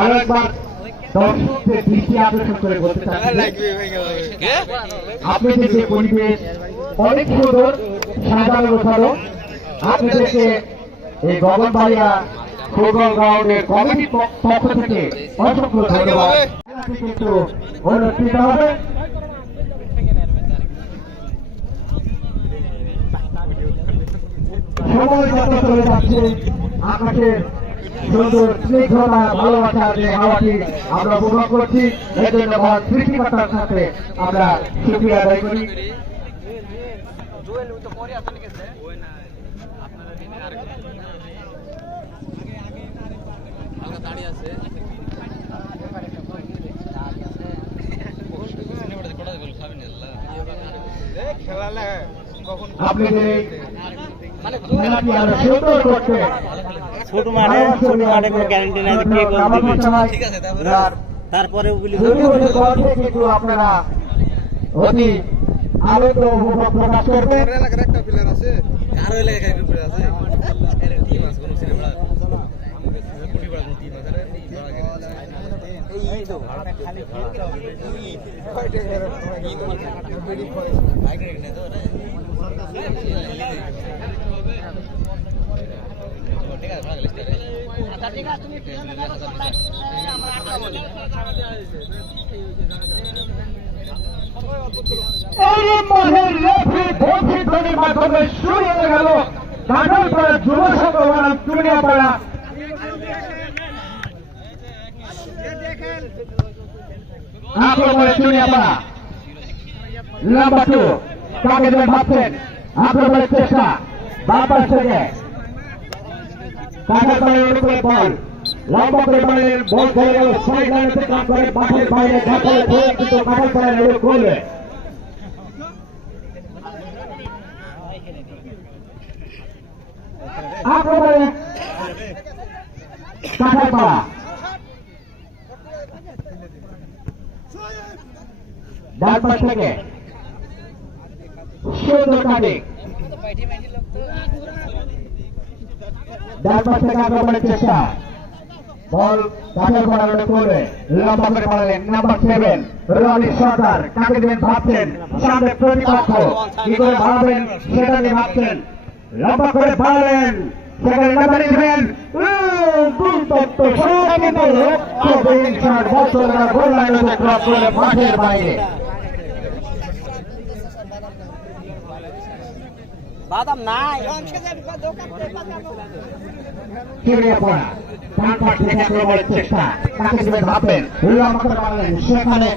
আরেকবার দর্শকদের দৃষ্টি আকর্ষণ করে বলতে চাচ্ছি, আপনাদের যে পরিবেশ অনেক সুন্দর, সাজানো গোছানো। আপনাদেরকে এই গগনবাড়িয়া ফুটবল গ্রাউন্ডের কমিটির পক্ষ থেকে অসংখ্য ধন্যবাদ। কিন্তু অনুষ্ঠিত হবে। সময় যত চলে যাচ্ছে, আকাশের সুন্দর স্নিগ্ধতা ভালোবাসা যে হাওয়াটি আমরা উপভোগ করছি, এর জন্য মহান সৃষ্টিকর্তার সাথে আমরা শুকরিয়া আদায় করি। আপনাদের খেলাটি আরো সুন্দর করতে ছোট মাঠে কোনো গ্যারান্টি নাই কে তারপরে কিন্তু আপনারা অতি আনন্দ উপভোগ প্রকাশ করবেন। একটা প্লেয়ার আছে কারো এলাকায় প্লেয়ার আছে টিম আছে কোন সিনেমা কোটি বড় টিম আছে এই তো খালি মাধ্যমে শুরু হয়ে গেল কাঁঠালপাড়া যুব সংঘ বনাম চুনিয়াপাড়া। আক্রমণে চুনিয়াপাড়া নাম্বার 2 কাকে দেবেন ভাবছেন, আক্রমণের চেষ্টা বারবার থেকে কাঁঠালপাড়ার উপরে বল লম্বা করে বল খেলে গেল সাইড লাইনে কাজ করে মাঠের বাইরে ঘাটালে কিন্তু কাঁঠালপাড়ার লোক করলে আক্রমণে কাঁঠালপাড়া ডান পাশ থেকে সুন্দর কাটিং ডান পাশ থেকে আক্রমণের চেষ্টা বল কাঁঠালপাড়ার লোক করবে লম্বা করে পাঠালেন নাম্বার 7 রনি সরকার। কাকে দেবেন ভাবছেন, সামনে প্রতিপক্ষ কি করে ভাববেন সেটা নিয়ে ভাবছেন, লম্বা করে পাঠালেন সেখানে নাম্বার 11 মাঠের বাইরে বাদাম নাই চেষ্টা কাকে দেবেন ভাববেন, সেখানে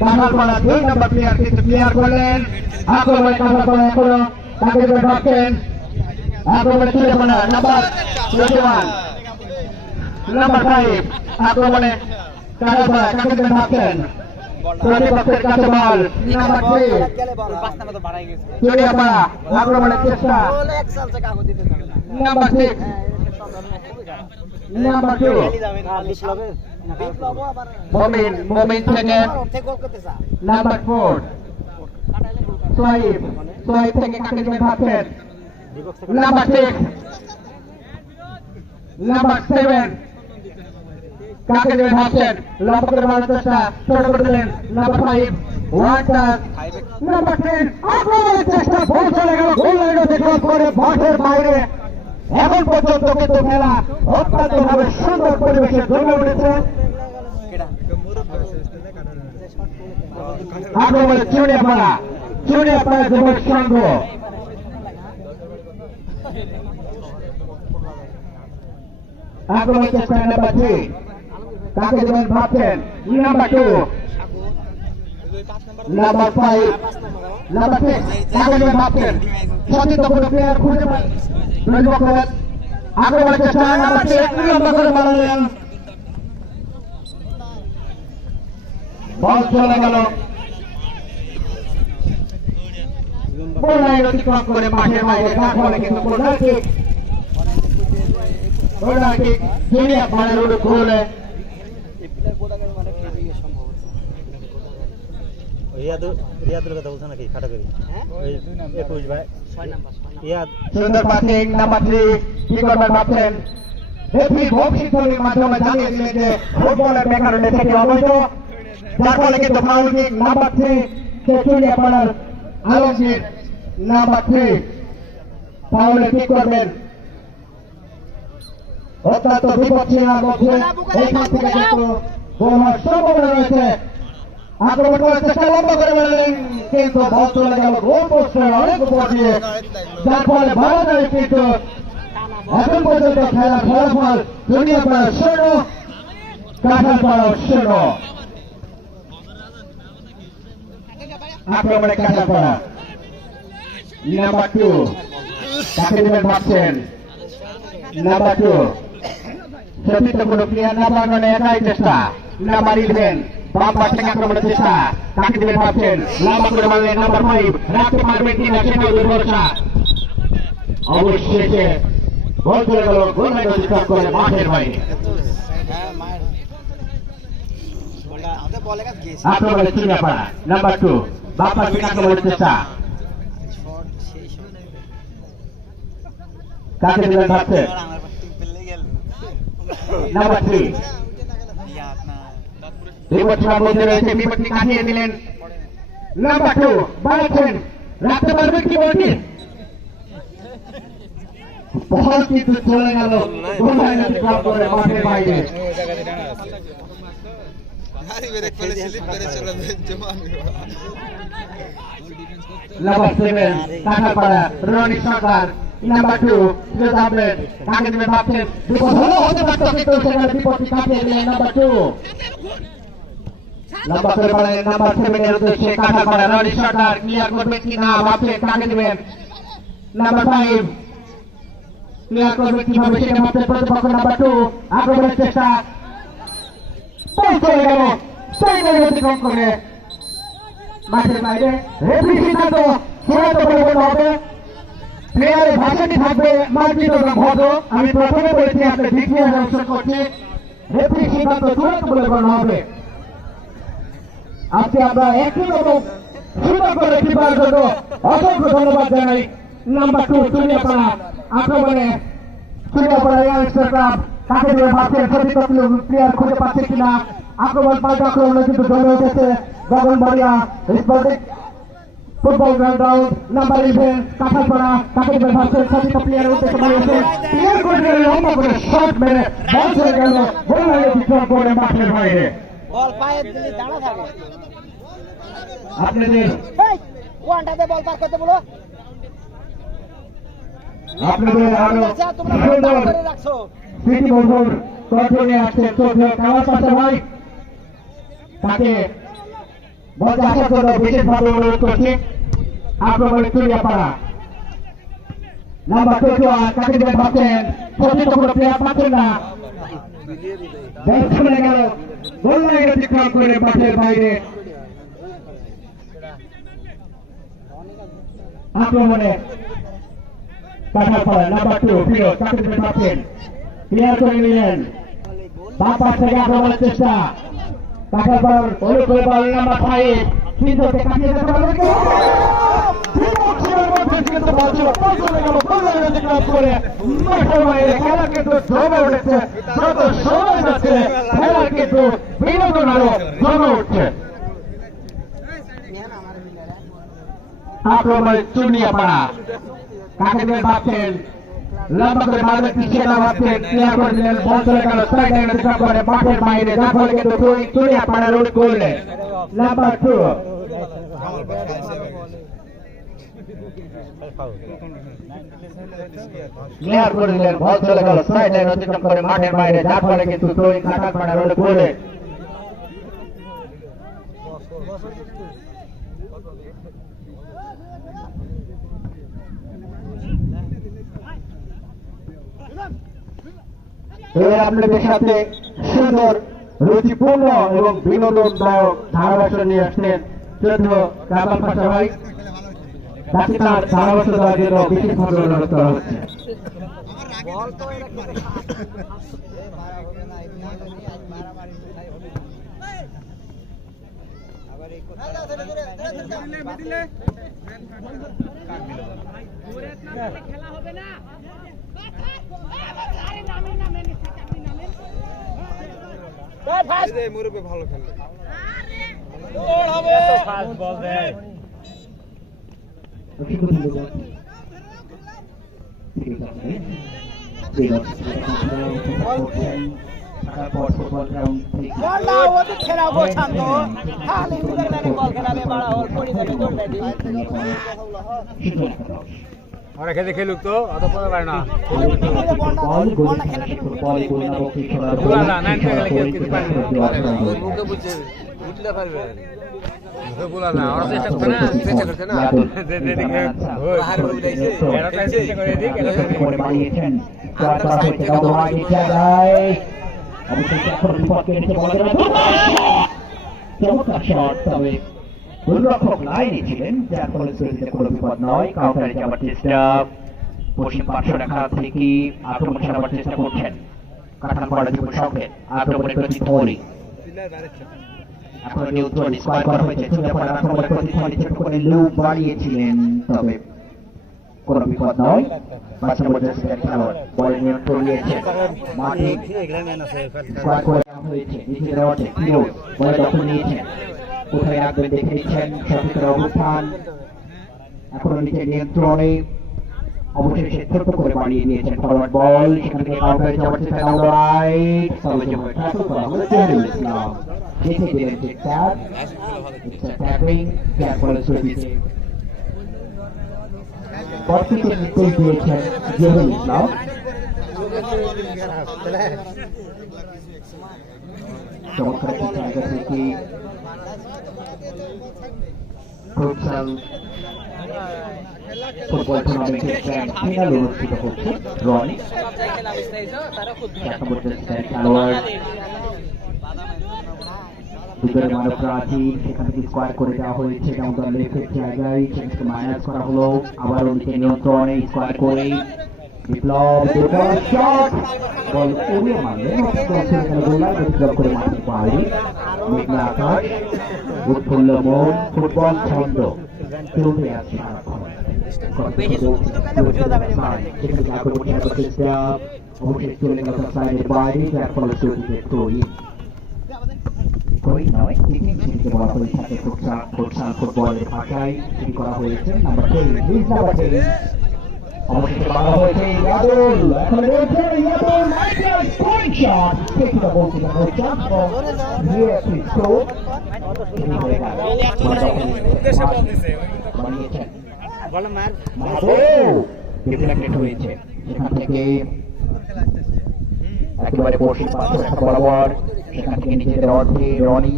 কাঁঠালপাড়া 2 নম্বর প্লেয়ার কিন্তু ক্লিয়ার করলেন। আক্রমণে কাঁঠালপাড়া এখনো কাকে দেবেন ভাবছেন, আক্রমণে চুনিয়াপাড়া নাম্বার 21 নাম্বার 5 আক্রমণে কাঁঠালপাড়া কাকে দেবেন ভাবছেন, প্রতিপক্ষের কাছে বল নাম্বার 3 চুনিয়াপাড়া আক্রমণের চেষ্টা নাম্বার 6 নাম্বার 2 মোমিন থেকে নাম্বার 4 সোহাইব থেকে কাকে দেবেন ভাবছেন, নাম্বার 6 নাম্বার 7 কাকে দেবেন ভাবছেন, লম্বা করে মারার চেষ্টা ছোট করে দিলেন নাম্বার 5 ওয়ান টাচ নাম্বার 10 আক্রমণের চেষ্টা বল চলে গেল গোল লাইনে থেকে করে মাঠের বাইরে। এখন পর্যন্ত কিন্তু খেলা অত্যন্ত ভাবে সুন্দর পরিবেশে জমে উঠেছে। আক্রমণে চুনিয়াপাড়া যুবক সংঘ আক্রমণের চেষ্টা নাম্বার 3 কাকে দেবেন ভাবছেন, নাম্বার 2 নাম্বার 5 নাম্বার 6 কাকে দেবেন ভাবছেন, সতীর্থপূর্ণ প্লেয়ার খুঁজে পান আক্রমণের চেষ্টা নাম্বার 6 লম্বা করে মারলেন বল চলে গেল বল অতিক্রম করে মাঠের বাইরে কাঠলে কিন্তু চুনিয়াপাড়ার রোড খুলে রিয়াদুর কথা বলছো নাকি খাটা করি ওই 21 ভাই 6 নাম্বার রিয়াদ সুন্দর পাসিং নাম্বার 3 কি করবেন ভাবছেন রেফারি ভবিষ্যতের মাধ্যমে জানিয়ে দিলেন যে ফুটবলের ব্যাকরণে থেকে অবৈধ যার ফলে কিন্তু ফাউল কিক নাম্বার 3 চেচুলিয়া পাড়ার আলমগীর নাম্বার 3 ফাউলে কিক করবেন অত্যন্ত বিপজ্জনক মধ্যে এইখান থেকে কিন্তু গোল হওয়ার সম্ভাবনা রয়েছে আক্রমণ করার চেষ্টা লম্বা করে বেরোলেন কিন্তু বল চলে গেল গোল পোস্টের অনেক উপর দিয়ে যার ফলে বারোটায় কিন্তু এখন পর্যন্ত খেলা ফলাফল দুনিয়া পাড়া 0 কাঁঠালপাড়া 0 আক্রমণে কাঁঠালপাড়া নাম্বার 2 কাকে দেবেন ভাবছেন নাম্বার 2 সতীর্থ কোনো প্লেয়ার না পাঠানো একাই চেষ্টা নাম্বার 11 বাম পাশ থেকে আক্রমণের চেষ্টা কাকে দেবেন ভাবছেন লম্বা করে মারলেন নাম্বার 5 রাখতে পারবেন কিনা সেটাও দুর্ভরসা অবশেষে গোল চলে গেল গোল লাইন অতিক্রম করে মাঠের বাইরে আক্রমণে চুনিয়াপাড়া নাম্বার 2 বাম পাশ থেকে আক্রমণের চেষ্টা কাকে দেবেন ভাবছেন নাম্বার 3 বিপক্ষের মধ্যে রয়েছে বিপক্ষে কাটিয়ে দিলেন নাম্বার 2 বাড়াচ্ছেন রাখতে পারবেন কি বলছি বল কিন্তু চলে গেল গোল লাইন অতিক্রম করে মাঠের বাইরে নাম্বার 7 কাঁঠালপাড়া রনি সরকার নাম্বার 2 ফিরোজ আহমেদ কাকে দেবেন ভাবছেন বিপদ হলো হতে পারত কিন্তু সেখানে বিপদটি কাটিয়ে দিলেন নাম্বার 2 নাম্বার 3 পাড়ায় নাম্বার 7 এর উদ্দেশ্যে কাঁঠালপাড়া রনি সরকার ক্লিয়ার করবেন কি না ভাবছেন কাকে দেবেন নাম্বার 5 ক্লিয়ার করবেন কিভাবে সেটা ভাবছেন প্রতিপক্ষ নাম্বার 2 আক্রমণের চেষ্টা বল চলে গেল অতিক্রম করে মাঠের বাইরে রেফারি সিদ্ধান্ত চূড়ান্ত পরিবর্তন হবে প্লেয়ারের ভাষাটি থাকবে মার্জিত এবং ভদ্র আমি প্রথমে বলেছি আপনি দ্বিতীয় অংশ করছি রেফারি সিদ্ধান্ত চূড়ান্ত বলে গণ্য হবে আজকে আমরা একটি এবং সুন্দর করে রেফারি জন্য অসংখ্য ধন্যবাদ জানাই নাম্বার 2 চুনিয়াপাড়া আক্রমণে চুনিয়াপাড়া ইয়াংস্টার ক্লাব কাকে দেবে ভাবছেন সঠিক প্লেয়ার খুঁজে পাচ্ছে কিনা আক্রমণ পাল্টা আক্রমণে কিন্তু জমে উঠেছে Gaganbaria sporting football ground number 11 Kanthalpara কাকে দেবে ভাবছেন সঠিক প্লেয়ারের উদ্দেশ্যে বাড়িয়েছে ক্লিয়ার করে দিলেন লম্বা করে শট মেরে বল চলে গেল গোল লাইনে অতিক্রম করে মাঠের বাইরে বল পায়ে দিলে দাঁড়া থাকে আপনাদের ওয়ানটাতে বল পার করতে বলো আপনাদের আরো তোমরা সুন্দর করে রাখছো সিটি মজুর কন্ট্রোলে আসছে চোখে কাওয়ার পাশে ভাই তাকে বলতে আসার জন্য বিশেষভাবে অনুরোধ করছি আক্রমণে চুনিয়াপাড়া নাম্বার 21 কাকে দেবেন ভাবছেন সঠিক কোনো প্লেয়ার পাচ্ছেন না বল চলে গেল গোল লাইন অতিক্রম করে মাঠের বাইরে আক্রমণে কাঁঠালপাড়া নাম্বার 2 ফিরোজ কাকে দেবেন ভাবছেন ক্লিয়ার করে নিলেন বাম পাশ থেকে আক্রমণের চেষ্টা কাঁঠালপাড়ার অনুকূলে বল নাম্বার 5 কিন্তু কাটিয়ে যেতে পারবে কি বিপক্ষের মধ্যে কিন্তু বল ছিল বল চলে গেল গোল লাইন অতিক্রম করে মাঠের বাইরে খেলা কিন্তু জমে উঠেছে যত সময় যাচ্ছে খেলা কিন্তু বিনোদন আরো জমে উঠছে আক্রমণে চুনিয়াপাড়া কাকে দেবেন ভাবছেন লম্বা করে মারবে পিছিয়ে না ভাবছেন ক্লিয়ার করে দিলেন বল চলে গেল স্ট্রাইক লাইন অতিক্রম করে মাঠের বাইরে যার ফলে কিন্তু চুনিয়াপাড়া রোড করলেন নাম্বার 2 ক্লিয়ার করে দিলেন বল চলে গেল স্ট্রাইক লাইন অতিক্রম করে মাঠের বাইরে যার ফলে কিন্তু কাঁঠালপাড়া রোড করলেন এবার আপনাদের সাথে সুন্দর রুচিপূর্ণ এবং বিনোদনদায়ক ধারাভাষ্য নিয়ে আসলেন চৌদ্দ কামাল পাশা ভাই তাকে তার ধারাভাষ্য দেওয়ার জন্য বিশেষভাবে অনুরোধ করা হচ্ছে মুরব্বী ভালো খেলে ফাস্ট বল দেয় বলটা ওদিক খেলাবো শান্ত খালি নিজের নামে বল খেলাবে বাড়া হল পড়ি যাবে দৌড়াই দিবি ওরা খেলে খেলুক তো অত পড়া পারে না বলটা খেলা দিবি বুলা না নাইনতে গেলে কেউ কিছু পারে না মুখে বুঝছে উঠলে পারবে মুখে বুলা না ওরা চেষ্টা করছে না চেষ্টা করছে না দে দে দেখে ওই হার বুঝাইছে এরা তাই চেষ্টা করে দিক এরা করে বাড়িয়েছেন কয়েকটা হচ্ছে গতবারের জায়গায় অবশ্যই এখন বিপক্ষে এসে বলা যাবে চমৎকার শট তবে গোলরক্ষক লাইনে ছিলেন যার ফলে শরীরে কোনো বিপদ নয় কাউন্টারে যাওয়ার চেষ্টা পশ্চিম পার্শ্ব রেখা থেকে আক্রমণ সারাবার চেষ্টা করছেন কাঁঠালপাড়া যুব সংঘের আক্রমণের প্রতিধ্বনি এখন নিয়ন্ত্রণ স্কোয়ার করা হয়েছে চুনাপাড়া আক্রমণের প্রতিধ্বনি ছোট করে লুপ বাড়িয়েছিলেন তবে কোনো বিপদ নয় বাচ্চা বলছে খেলোয়াড় বল নিয়ন্ত্রণ নিয়েছে মাঠে স্কোয়ার করে দেওয়া হয়েছে নিজেদের অর্থে ফিরোজ বলে দখল নিয়েছেন কোথায় রাখবেন দেখে নিচ্ছেন সঠিকের অবস্থান এখনো নিচে নিয়ন্ত্রণে অবশেষে ছোট করে বাড়িয়ে নিয়েছেন ফরওয়ার্ড বল সেখান থেকে কাউন্টারে যাওয়ার চেষ্টা ডাউন রাইট তবে যে ট্যাকল করা হলো জহিরুল ইসলাম দেখে দিলেন যে tap it's a tapping tap বলে সুইপিতে বলটিকে নির্দেশ দিয়েছেন জহিরুল ইসলাম চমৎকার একটি জায়গা থেকে ফুটসাল ফুটবল টুর্নামেন্টের গ্র্যান্ড ফাইনাল অনুষ্ঠিত হচ্ছে রনি খেলোয়াড় দুপুরে মানব প্রাচীর সেখান থেকে স্কোয়ার করে দেওয়া হয়েছে যেমন দল লেফটের জায়গায় সেখানে মাইনাস করা হলো আবার ওদিকে নিয়ন্ত্রণে স্কোয়ার করে বিপ্লব শট বল উড়িয়ে মারলেন গোলার বিপ্লব করে মাঠে বাইরে মেঘনা আকাশ উৎফুল্ল মন ফুটবল ছন্দ চলতে আছে অবশেষ চলে গেল সাইডের বাইরে যার ফলে চলছে তৈরি নয় সেটিকে বলা হয়ে থাকে ফুটবলের ভাষায় সেটি করা হয়েছে নাম্বার 10 অবশেষে মারা হয়েছে ইয়াদুল এখন রয়েছে ইয়াদুল মাইকেল পয়েন্ট শট সেটা বলতে হবে চান্স নিয়ে স্কোর শুরু হয়ে গেল উদ্দেশ্যে বল দিছে বানিয়েছেন বল মার ডিফ্লেক্টেড হয়েছে সেখান থেকে একেবারে পশ্চিম পাশে বরাবর সেখান থেকে নিজেদের অর্ধে রনি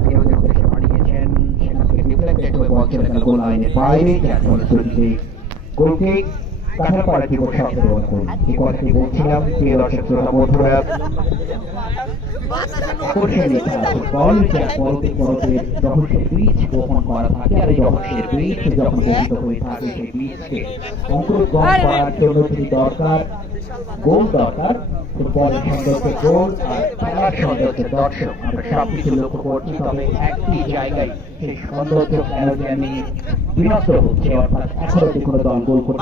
ফিরোজের উদ্দেশ্যে বানিয়েছেন সেখান থেকে ডিফ্লেক্টেড হয়ে বল চলে গেল গোল লাইনের বাইরে যার ফলে শুরুতে গোলকিক কাঁঠালপাড়া যুব সংঘের বলছেন এই কথাটি বলছিলাম প্রিয় দর্শক শ্রোতা বন্ধুরা আকর্ষণীয় খেলা ফুটবল যার পরতে পরতে রহস্যের বীজ গোপন করা থাকে আর এই রহস্যের বীজ যখন গঠিত হয়ে থাকে সেই বীজকে অঙ্কুরোদ্গম করার জন্য যদি দরকার গোল দরকার ফুটবলের সৌন্দর্য গোল আর খেলার সৌন্দর্য দর্শক আমরা সবকিছু লক্ষ্য করছি তবে একটি জায়গায় সেই সৌন্দর্য কেন জানি বিনষ্ট হচ্ছে অর্থাৎ এখনো যে কোনো দল গোল করতে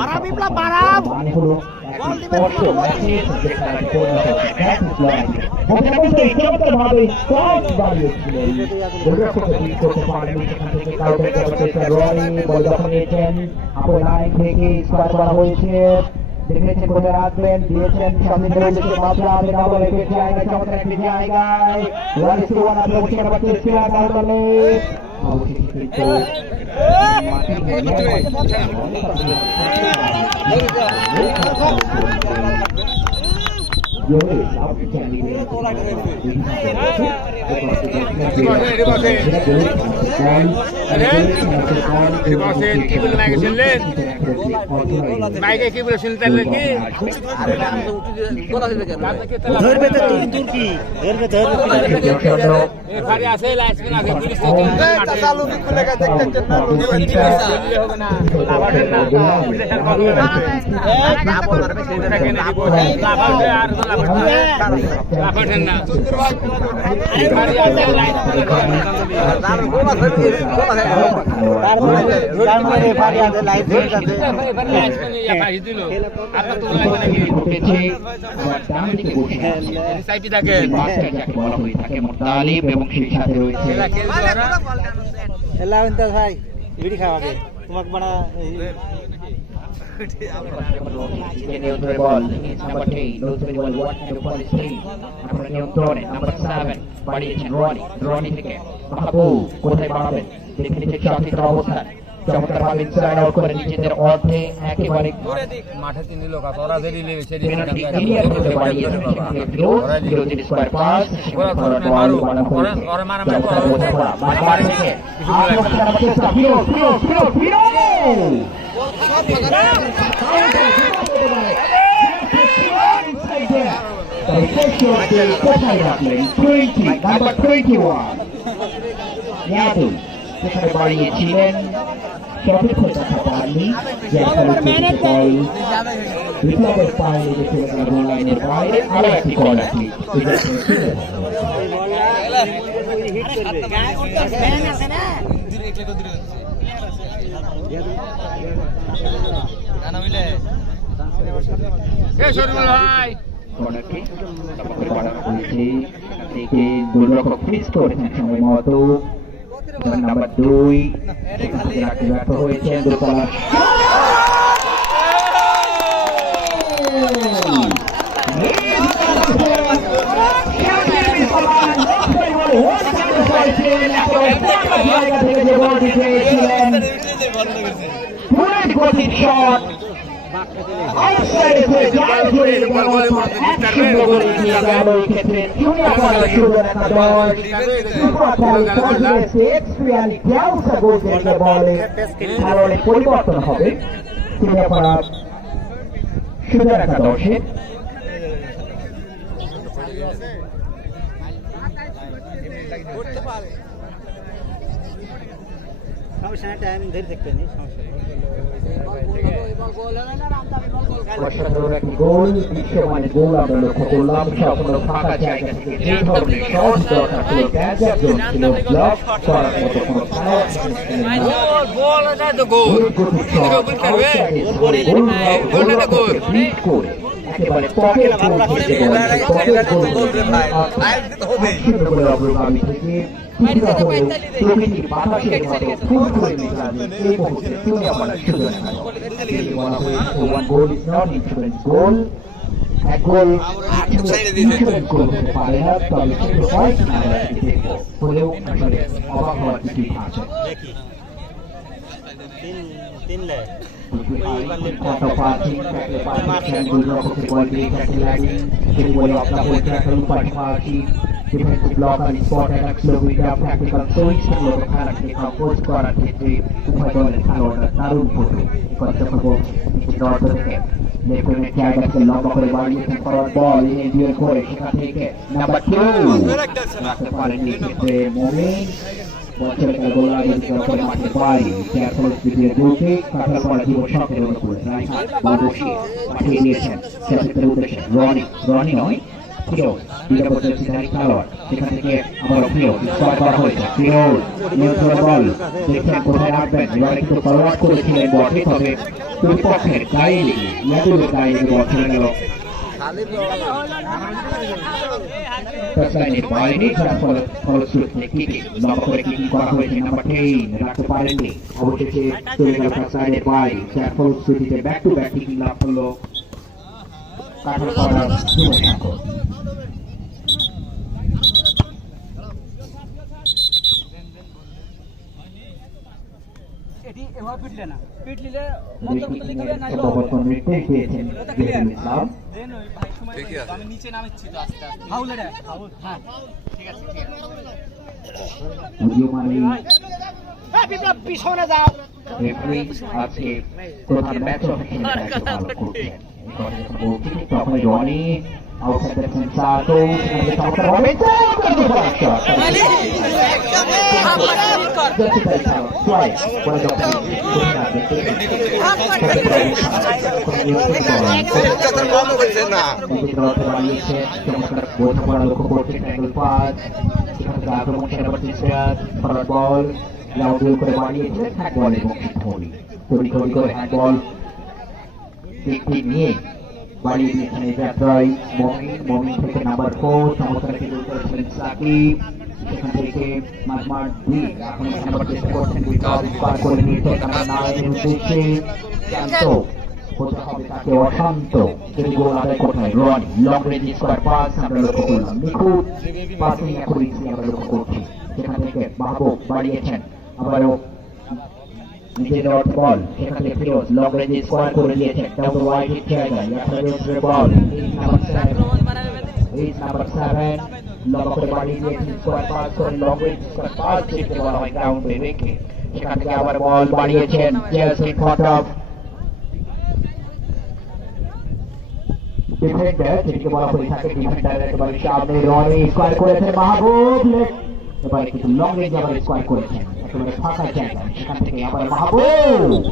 মানে হলো একটি স্পষ্ট ম্যাচের যে খেলাটি পরিণত হচ্ছে চমৎকারভাবে স্কোয়াড বাড়িয়েছিলেন গোলরক্ষককে ঠিক করতে পারেননি সেখান থেকে কাউন্টার করার চেষ্টা রনি বল দখল নিয়েছেন আপন লাইন থেকে স্কোয়ার করা হয়েছে দেখেছেন কোথায় রাখবেন দিয়েছেন সামনে রয়েছে মাত্রা আমি ডাবল এফের জায়গায় চমৎকার একটি জায়গায় ওয়ান টু ওয়ান আপনি বসে আবার চেষ্টা ডাবলে অবশেষে কিন্তু মাইকে কি বলে শুনতে কি ধরবে তো তুই কি ধরবে এখানে আছে লাইসেন্স আছে পুলিশ চালু কি খুলে গেছে দেখতে হবে না লাভার না লাভার আর লাভার না এবং সেই সাথে রয়েছে ভাই বিড়ি খাওয়াবে তোমাকে বড় Neutral ball is number 3. Neutral ball 1 and 43. Number Neutron, number 7. বাড়িয়েছেন রনি থেকে মাহবুব কোথায় বাড়াবেন দেখে নিচ্ছে চতুর্থ অবস্থান চমৎকারভাবে ইনসাইড আউট করে নিজেদের অর্ধে একেবারে মাঠে তিন দিল কাজ ওরা যে দিলে সেটি পেনাল্টি এরিয়ার মধ্যে বাড়িয়েছেন বিরোধী স্কোয়ার পাস ওরা মারা বারবার থেকে আক্রমণ চেষ্টা বিরোধ কোথায় রাখলেন 20 নাম্বার 21 ইয়াদু সেখানে বাড়িয়েছিলেন চতুর্থ দেখা পাননি বিপ্লবের পায়ে লেগেছিল গোল লাইনের বাইরে আরো একটি কর্নার কিক গোলরক্ষক ফিক্স করেছেন সময় মতো নাম্বার 2 ব্যর্থ হয়েছেন দুর্বলা shot outside of the guy who is going to action goal in the ক্ষেত্রে জুনিয়র বলার সুযোগ একটা বল এক্সট্রিয়ালি ক্লাউসা গোল করতে বলে খেলোয়াড়ের পরিবর্তন হবে জুনিয়র বলার সুযোগ একটা দর্শক সমস্যা টাইম ধরে থাকতে নেই অসাধারণ একটি গোল বিশ্বমানের গোল আমরা লক্ষ্য করলাম সম্পূর্ণ ফাঁকা জায়গা থেকে যে ধরনের শট দরকার ছিল ক্যাচ জোন ছিল ব্লক করার মতো কোনো একেবারে পকেট অগ্রগামী থেকে প্রকৃতির বাতাসের মতো ফুল করে মেঘাবে এই মুহূর্তে চলে আমার সুযোগ গোল ইজ নট ইন্স্যুরেন্স গোল এক গোল ইন্স্যুরেন্স গোল হতে পারে না তবে সেগুলো হয় কিনা আমরা দেখবো হলেও আসলে অবাক হওয়ার কিছুই আছে defensive block and spot attack slow media practical showing সেগুলো খেলাকে কম্পোজ করার ক্ষেত্রে উভয় দলের খেলোয়াড়রা দারুণ পটু কর্তব্য নর্থ থেকে লেফটেন্যান্ট জায়গাকে লম্বা করে বাড়িয়েছেন ফরওয়ার্ড বল ইনিয়ে করে সেখান থেকে নাম্বার 2 রাখতে পারেননি ক্ষেত্রে মোমিন বছরকাল গোল আগে করে মাঠে বাইরে কেয়ারফুল স্পিডে গোলকে কাটার পর জীবন শখের অনুকূলে রাইট বল বসিয়ে পাঠিয়ে দিয়েছেন সেক্ষেত্রে উদ্দেশ্যে রনি নয় ফিরোজ নিরাপত্তার সিদ্ধান্ত খেলোয়াড় সেখান থেকে আবার ফিরোজ স্কোয়ার করা হয়েছে ফিরোজ নিয়ন্ত্রণ বল দেখছেন কোথায় রাখবেন এবারে কিন্তু ফরওয়ার্ড করেছিলেন বটে তবে দুই পক্ষের গায়ে লেগে ইয়াদুলের গায়ে লেগে বল ছেড়ে গেল টাচলাইনের বাইরে যার ফলশ্রুতিতে কিকে লম্বা করে কিকিং করা হয়েছে নাম্বার 10 রাখতে পারেননি অবশেষে চলে গেল টাচলাইনের বাইরে যার ফলশ্রুতিতে ব্যাক টু ব্যাক কিকিং লাভ হলো কাটার করার জীবন এখন পিছনে যাও তখন Roni outside the center circle, and the top of the moment, shot. Vertical shot, twice, one of the বন্ধ করছে না লক্ষ্য করছে ট্যাঙ্গল পাস সেখান থেকে আক্রমণ সেনাপতি সিরাজ ফরওয়ার্ড বল লাউডুল করে বাড়িয়েছিলেন হ্যান্ডবল এবং ধোনি তড়িঘড়ি করে হ্যান্ডবল দিকটি নিয়ে বাড়িয়ে দিয়েছেন এজাত্রয় মমিন থেকে নাম্বার 4 চমৎকার একটি গোল করেছিলেন সাকিব সেখান থেকে মাঝমাঠ দুই এখন নাম্বার চেষ্টা করছেন পার করে নিয়েছেন নাম্বার 9 এর উদ্দেশ্যে শান্ত হতে হবে তাকে অশান্ত যদি গোল আদায় করতে হয় Roni long range square pass আমরা লক্ষ্য করলাম নিখুঁত পাসিং অ্যাকুরেসি আমরা লক্ষ্য করছি সেখান থেকে মাহবুব বাড়িয়েছেন আবারও নিজের অর্থ বল সেখান থেকে ফিরোজ লং রেঞ্জ স্কোয়ার করে দিয়েছেন ডাউন ওয়াইড হিট জায়গায় ইয়াসিরের বল এইজ নাম্বার 7 লং করে বাড়িয়ে দিয়েছেন স্কোয়ার পাস করে লং রেঞ্জ স্কোয়ার পাস যেতে বলা হয় গ্রাউন্ডে রেখে সেখান থেকে আবার বল বাড়িয়েছেন চেলসি ফটফ ডিফেন্ডার যেটিকে বলা হয়ে থাকে ডিফেন্ডার একেবারে সামনে রনি স্কোয়ার করেছেন মাহবুব এবারে কিন্তু লং রেঞ্জ আবার স্কোয়ার করেছেন একেবারে ফাঁকা জায়গা সেখান থেকে আবার মাহবুব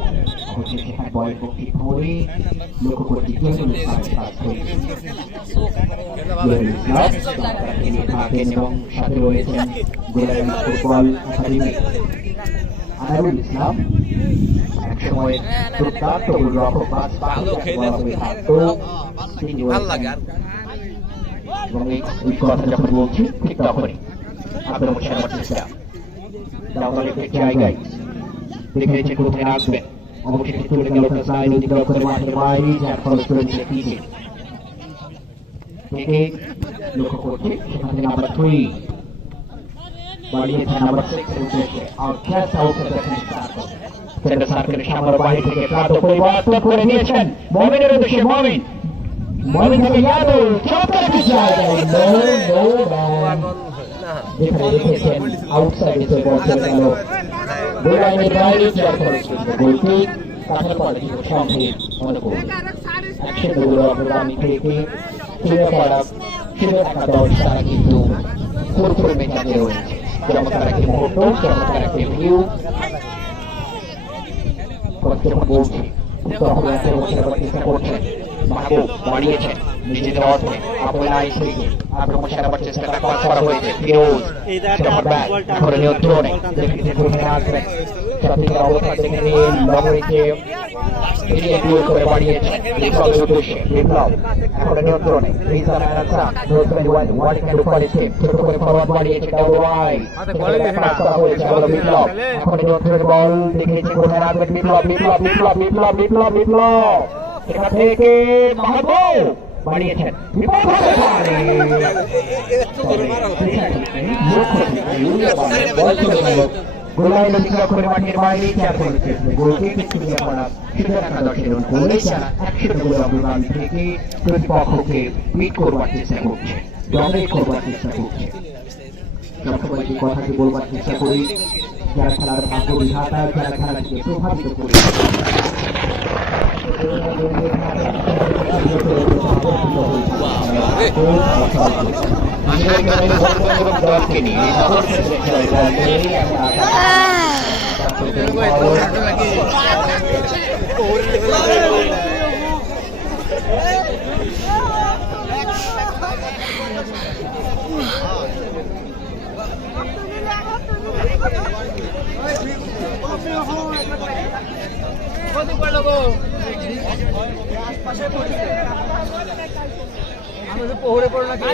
অবশ্যই সেখানে বলের পক্ষে ধরে লক্ষ্য করছি জহুরুল ইসলামের কাজ থাকেন এবং সাথে রয়েছেন গোলাম ফুটবল একাডেমি আনারুল ইসলাম এক সময় দুর্দান্ত গোলরক্ষক ভালো লাগে আর এবং এই কথা যখন বলছি ঠিক তখনই আক্রমণ সেনার চেষ্টা দলের জায়গায় দেখেছে কোথায় আসবেন অবশেষে চলে গেল সাইড অতিক্রম করে মাঠের বাইরে যার ফলে চলেছে পিছে থেকে লক্ষ্য করছে সেখান থেকে নাম্বার 3 বাড়িয়েছে নাম্বার 6 এর উদ্দেশ্যে আর ক্যাচ আউট থেকে সেন্টার সার্কেলের সামনে বাইরে থেকে প্রান্ত পরিবর্তন করে নিয়েছেন মমিনের উদ্দেশ্যে মমিন থেকে ইয়াদুল চমৎকার একটি জায়গায় যেখানে রেখেছেন আউটসাইড এসে বল চলে গেল গোলাইনের বাইরে যার ফলে গোলটি কাঠার পরে সঙ্গে মনে করুন একসাথে গোল অগ্রগামী থেকে ফিরে থাকা দল তারা কিন্তু পুরোপুরি মেজাজে রয়েছে চমৎকার একটি মুহূর্ত চমৎকার একটি ভিউ যখন বলছি তখন চেষ্টা করছেন মাহবুব বাড়িয়েছেন নিজেদের অর্থে আপনার থেকে আক্রমণ সারাবার চেষ্টা করা হয়েছে ফিরোজ এখন নিয়ন্ত্রণে আসবেন সঠিক অবস্থা দেখে নিয়ে লং রেঞ্জে এগিয়ে গোল করে বাড়িয়েছেন বিপ্লবের উদ্দেশ্যে বিপ্লব এখন নিয়ন্ত্রণে ছোট করে ফরওয়ার্ড বাড়িয়েছে ডাবল ওয়াই বিপ্লব এখন নিয়ন্ত্রণের বল দেখিয়েছে কোথায় আসবেন বিপ্লব এখান থেকে মাহবুব বাড়িয়েছেন গোলাইন অতিক্রম করে মাঠের বাইরে চার করেছে গোলকে কিছু নিয়ে পড়া শুধু রাখা দর্শক গোলে চার একসাথে গোল অগ্রগামী থেকে প্রতিপক্ষকে বিট করবার চেষ্টা করছে ডমিনেট করবার চেষ্টা করছে সবসময় যে কথাটি বলবার চেষ্টা করি যারা খেলার ভাগ্য বিধাতা যারা খেলাটিকে প্রভাবিত করে পহরে পড়ো নাকি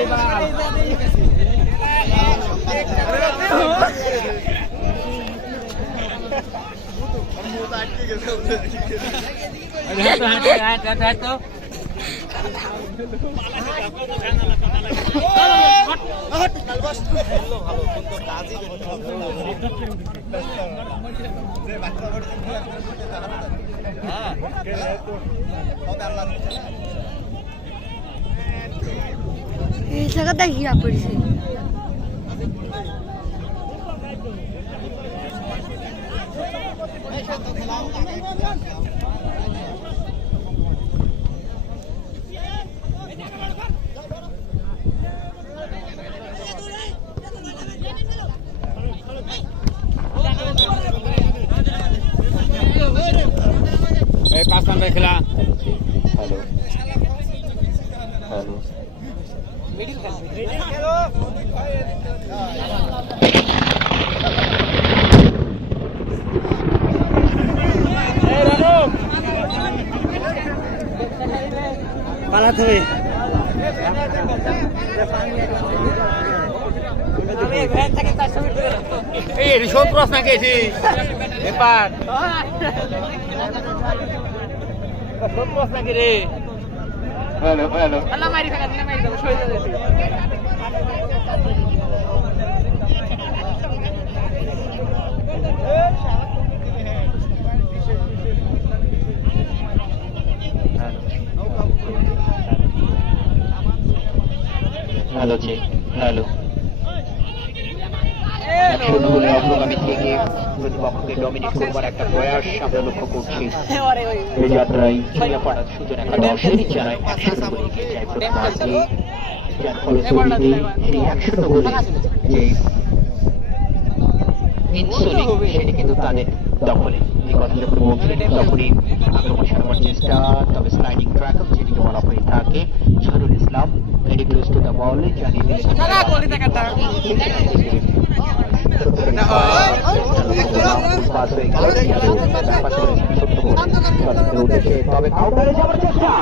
এই জায়গাটা ঘিরা পড়েছে হ্যালো মিডিল খেলো পালাতে হবে আমি ভ্যান থেকে তার সঙ্গে ঘুরে এই সন্ত্রাস নাকি এসি এবার সন্ত্রাস নাকি রে হ্যালো হ্যালো আল্লাহ মারি থাকা দিনা মারি দেবো সরে যাচ্ছে হ্যালো জি হ্যালো শুরুগুলো অগ্রগামী থেকে প্রতিপক্ষকে ডমিনেট করবার একটা প্রয়াস আমরা লক্ষ্য করছি ওরে ওই এই যাত্রায় চিলাপাড়ার সুজন একাদশ জানায় 100 গোলে এগিয়ে যায় প্রথমার্ধে যার ফলশ্রুতিতে সেই 100 গোলে যে ইনসুলিন সেটি কিন্তু তাদের দখলে এই কথা যখন বলছিলেন তখনই আক্রমণ সারবার চেষ্টা তবে স্লাইডিং ট্র্যাক যেটিকে বলা হয়ে থাকে Jharul Islam very close to the ball জানিয়ে দিলেন পাস হয়ে গেল পাস করেছেন ছোট্ট গোল উঠেছে তবে কাউন্টারে যাওয়ার চেষ্টা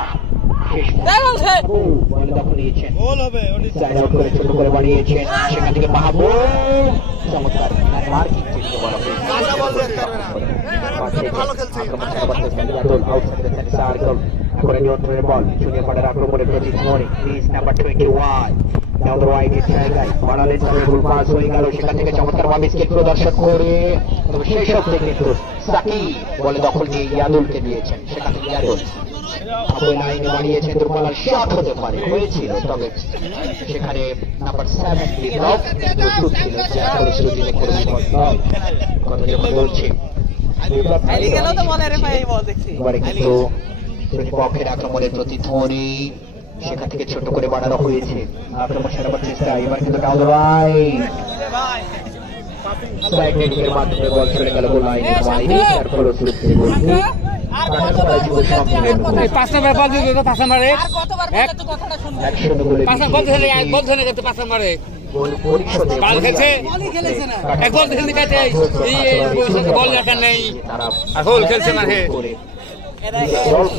বল দখল নিয়েছেন সাইড আউট করে ছোট করে বাড়িয়েছেন সেখান থেকে মাহবুব চমৎকার মার্কিং যেটিকে বলা হয় ভালো খেলছে সার্কেল করে নিয়ন্ত্রণের বল জুনিয়র পাড়ার আক্রমণে প্রতিধ্বনি please number 21 now the right জায়গায় বাড়ালেন তবে গোল পাস হয়ে গেল সেখান থেকে চমৎকার ভাবে স্কিল প্রদর্শন করে তবে সেই সব থেকে কিন্তু সাকি বলে দখল নিয়ে ইয়াদুলকে দিয়েছেন সেখান থেকে ইয়াদুল আপনি লাইনে বাড়িয়েছেন দুর্বলার শট হতে পারে হয়েছিল তবে সেখানে নাম্বার 7 বিপ্লব প্রস্তুত ছিল যার ফলশ্রুতিতে কোনো বিপদ নয় কথা যখন বলছি আইলি গেল তো বলে রে ভাই এই বল দেখছি এবারে কিন্তু প্রতিপক্ষের আক্রমণের প্রতিধ্বনি সেখান থেকে ছোট করে বাড়ানো হয়েছে আক্রমণ সারাবার চেষ্টা এবার কিন্তু ডাউন রাইট স্ট্রাইক টেকনিকের মাধ্যমে বল চলে গেল গোল লাইনের বাইরে যার ফলশ্রুতিতে গোলটি পাঁচ নম্বর বল দিবে তো পাঁচ নম্বরে আর কতবার বলে তো কথাটা শুনবো 100 গোলে পাঁচ নম্বর ধরে বল ধরে গেছে পাঁচ নম্বরে গোল পরিশোধে কাল খেলছে এক বল খেলতে গেছে এই বল রাখা নেই আর গোল খেলছে মাঠে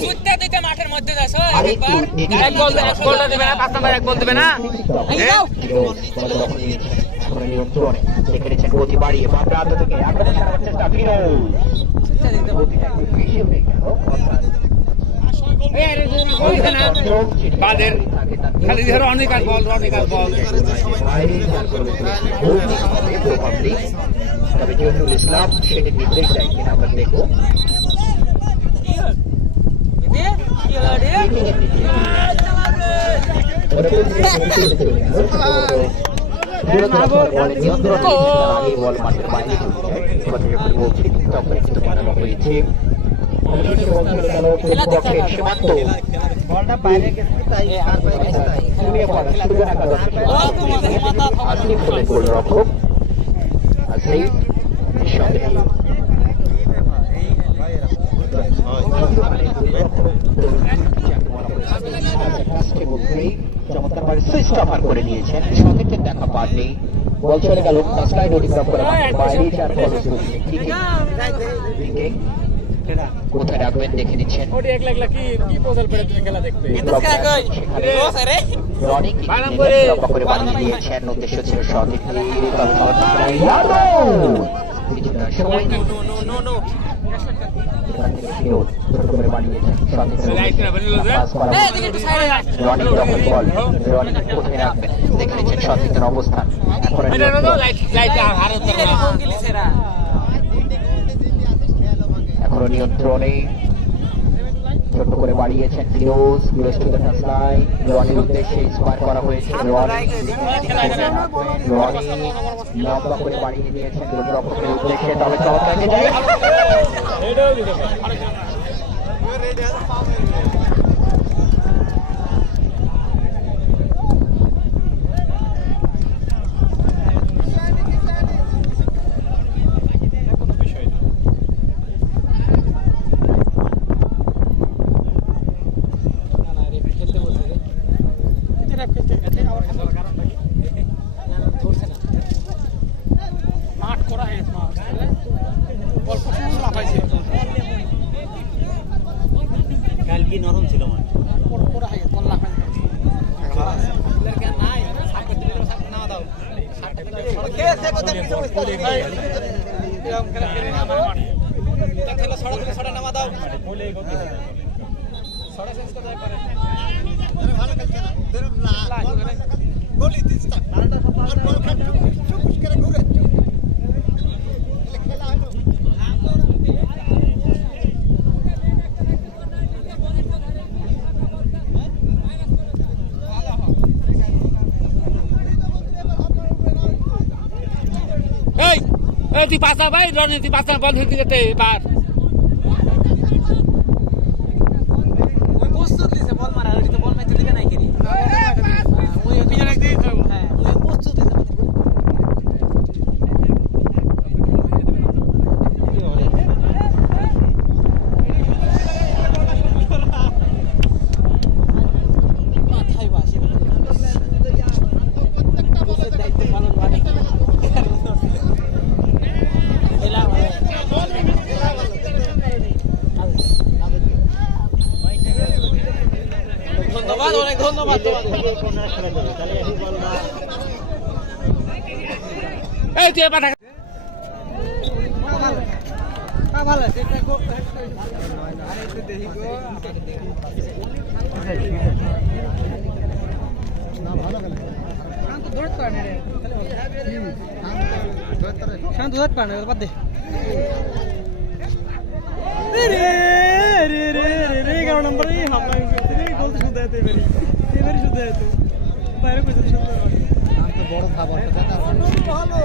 সুত্তা দিতে মাঠের মধ্যে যাস এক বলটা দেবে না পাঁচ নম্বর এক বল দেবে না নিয়ন্ত্রণে দেখে নিচ্ছেন গতি বাড়িয়ে বাম প্রান্ত থেকে আক্রমণ সারাবার চেষ্টা ফিরোজ গতিটা একটু বেশি হয়ে গেল বাদের খালি ধরো অনেক আর বল তবে জহুরুল ইসলাম সেটি নির্দেশ দেয় কিনা আমরা দেখবো নিয়ন্ত্রণ বল মাঠের বাইরে চলে যায় কথা যখন বলছি তখন কিন্তু বানানো হয়েছে সীমান্ত বলটা বাইরে গেছে তাই আর বাইরে গেছে তাই আসিফ হলেন গোলরক্ষক আসিফ সঙ্গে চমৎকারভাবে সুইচ অফার করে নিয়েছেন সতীর্থের দেখা পাননি বল চলে গেল স্লাইড অতিক্রম করে বাইরে যার ফলশ্রুতিতে কোথায় রাখবেন দেখে নিচ্ছেন রনি করে বানিয়ে দিয়েছেন উদ্দেশ্য ছিল সঠিক কিছুটা সময় অবস্থান এখনো নিয়ন্ত্রণে ছোট করে বাড়িয়েছেন ফিরোজ রনির উদ্দেশ্যে স্কোয়ার করা হয়েছে রনি লম্বা করে বাড়িয়ে দিয়েছেন গোলরক্ষকের উদ্দেশ্যে তবে চমৎকার স্ন্যাপ খেলতে খেলতে আবার ধরছে না মাঠ করা হয়েছে মাঠ বল প্রচুর লাফাইছে কাল কি নরম ছিল মাঠ করা হয়েছে বল লাফাইছে তুই পাঁচটা ভাই রণনীতি পাঁচটা বল খেলতে যেতে এবার প্রস্তুত দিছে বল মারা ওই তো বল মারতে দিবে না কি ওই পিছনে একদিন হ্যাঁ ওই প্রস্তুত দিছে মাথায় বাসে দায়িত্ব পালন করে ধন্যবাদ অনেক ধন্যবাদ এই তুই এবার ভালো শান্ত ধরতে পারে না বাদ দে रे 11 नंबर ही हमला रे गोल तो शुद्ध है ते मेरी शुद्ध है तो বাইরে কইতে শুদ্ধ আমি তো বড় খাবার তো জানা ভালো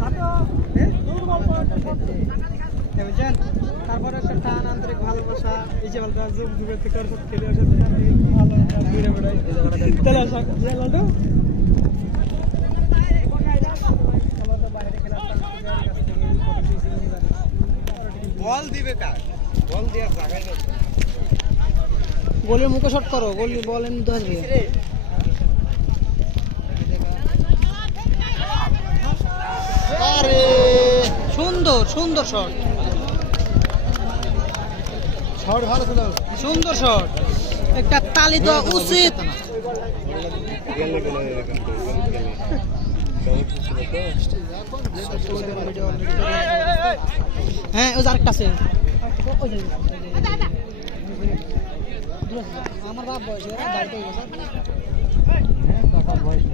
হাটো এমন তারপরে একটা টান আন্তরিক ভালোবাসা এই যে বলতে জুম জুগে থেকে আর সব খেলে আসে ভালো ঘুরে বেড়াই তাহলে আসা লালটো বল দিবে কার বল দেওয়ার জায়গায় নেই গোলের মুখে শট করো গোল বল এনে ধরবে আরে সুন্দর সুন্দর শট শট ভালো ছিল সুন্দর শট একটা তালি দেওয়া উচিত হ্যাঁ ওই আরেকটা আছে আমার বাপ বয়স গাড়িতে বয়স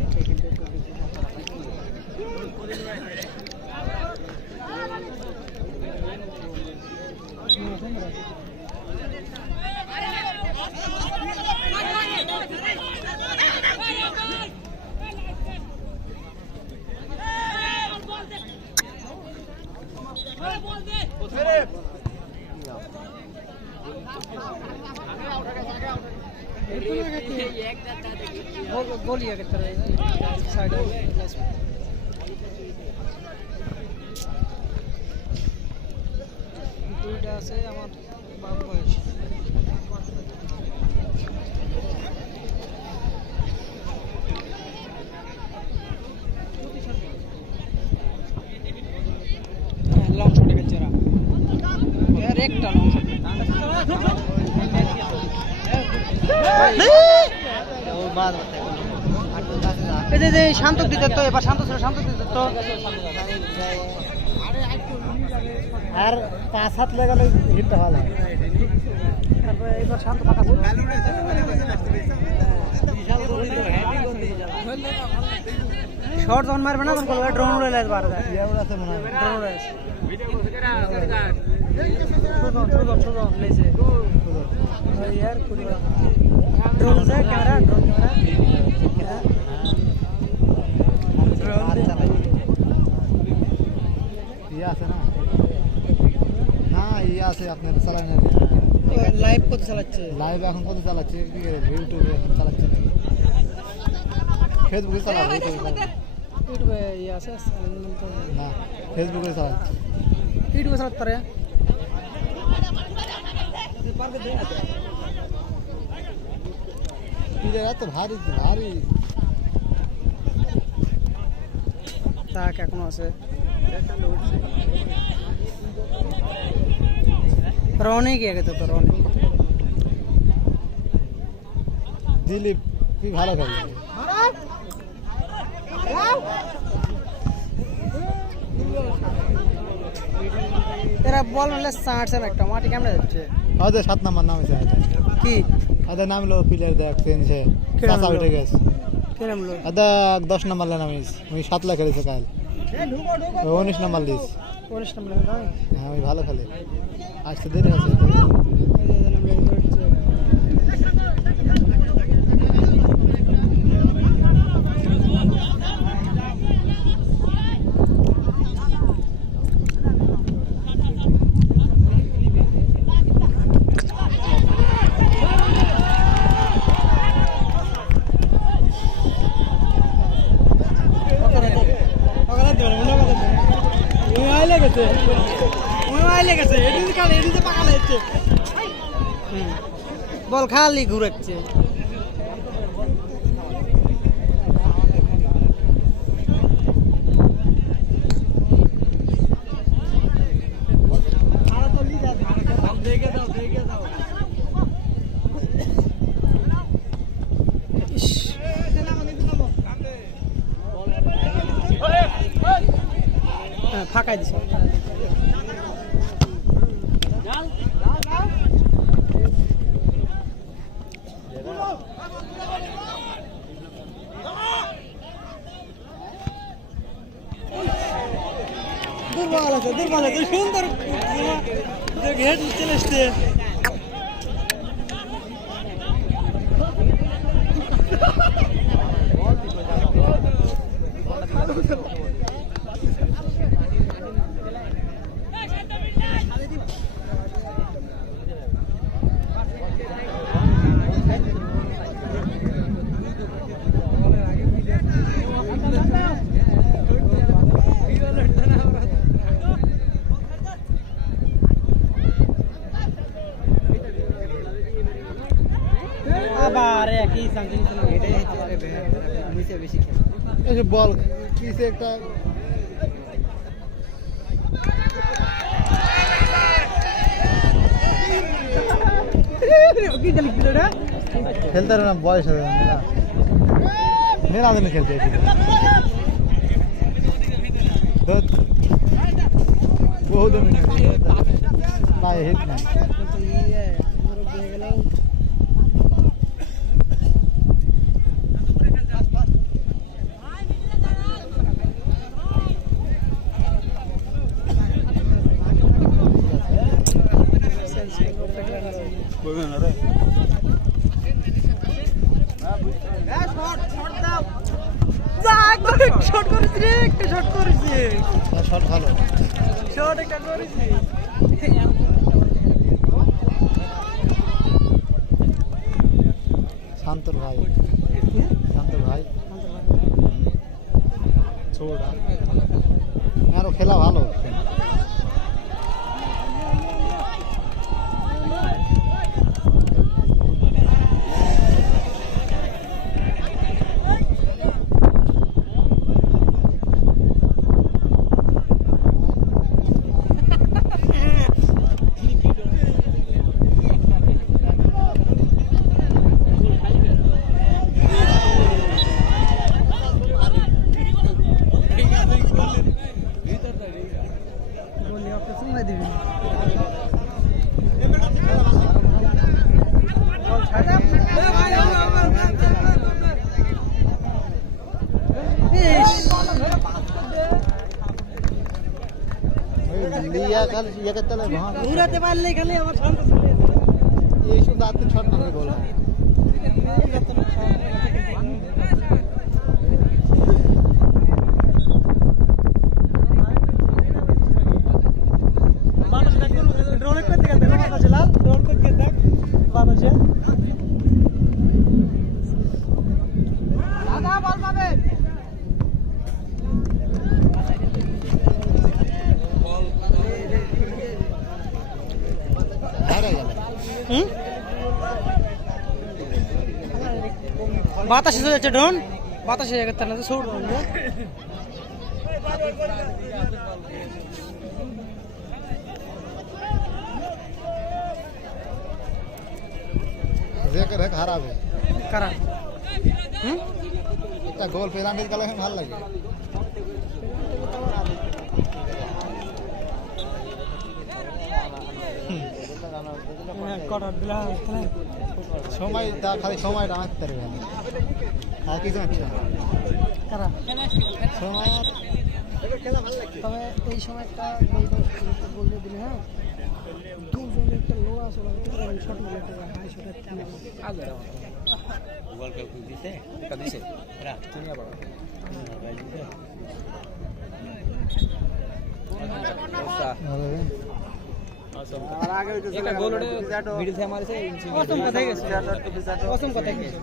बोलिए कितना साइड দুইটা আছে আমার বাপ বয়স লং শটে গেছে এর একটা লং শট শান্ত দিতে তো এবার শান্ত ছিল শান্ত দিতে তো আর 5-7 লাগালে হিটটা ভালো তারপরে এবার শান্ত ফাঁকা ছিল শর্ট যখন মারবে না তখন বলবে ড্রোন উড়ে লাগবে পারে ড্রোন উড়ে সুজন লেছে यार ड्रोन से कैमरा ड्रोन कैमरा ये আছে না না ये আছে আপনার চালায় না লাইভ কত চালাচ্ছে লাইভ এখন কত চালাচ্ছে ইউটিউবে চালাচ্ছে ফেসবুকে চালাচ্ছে ইউটিউবে ये আছে না ফেসবুকে চালাচ্ছে ইউটিউবে চালাতে পারে প্লেয়ার তো ভারী ভারী তাক এখনো আছে রনে কি আগে তো রনে দিলীপ কি ভালো খেলে এরা বল মারলে সাঁটছে না একটা মাটি কেমনে যাচ্ছে ওদের 7 নম্বর নাম আছে কি ওদের নাম হলো প্লেয়ার দেখছেন সে কে নাম চাচা হলো? উঠে গেছে কিরম লোক ওদের 10 নম্বর নামিস আমি 7 লাখ খেলেছে কাল 19 নম্বর লিস 19 নম্বর না হ্যাঁ আমি ভালো খেলে আজ তো দেরি আছে বল খালি ঘুরাচ্ছে ফাঁকাই দিছে দুর্বল আছে সুন্দর হেড চলে আসছে আবার একই সামথিং বেশি এই যে বল কিসে একটা খেলতে না বয়স হবে না মেলা দিন খেলতে বহু দিন না হিট না শট করেছি রে একটা শট করেছি শট ভালো শট একটা করেছি শান্তর ভাই ছোট আরো খেলা ভালো ঘুরাতে পারলে খালি আমার শান্ত চলে এই শুধু আত্মীয় ছট না বলা ড্রোন করতে গেছে বাতাসে লাল ড্রোন করতে গেছে বাতাসে দাদা বল পাবে বাতাসে চলে যাচ্ছে ড্রোন বাতাসে জায়গা তাহলে তো সৌর ড্রোন খারাপ কারা একটা গোল পিরামিড গেলে ভালো লাগে কটার দিলা সময়টা খালি সময়টা আঁকতে পারবে আর কিছু আঁকছে কারা সময় তবে এই সময়টা গোল দিয়ে দিলে হ্যাঁ দুজনে একটা লোড়া আছে শট মারলে একটা হাই শট বল কে দিছে এটা দিছে এরা চিনিয়া বড় একটা গোল ওড়ে ভিডিও থেকে মারছে অসম কথা গেছে অসম কথা গেছে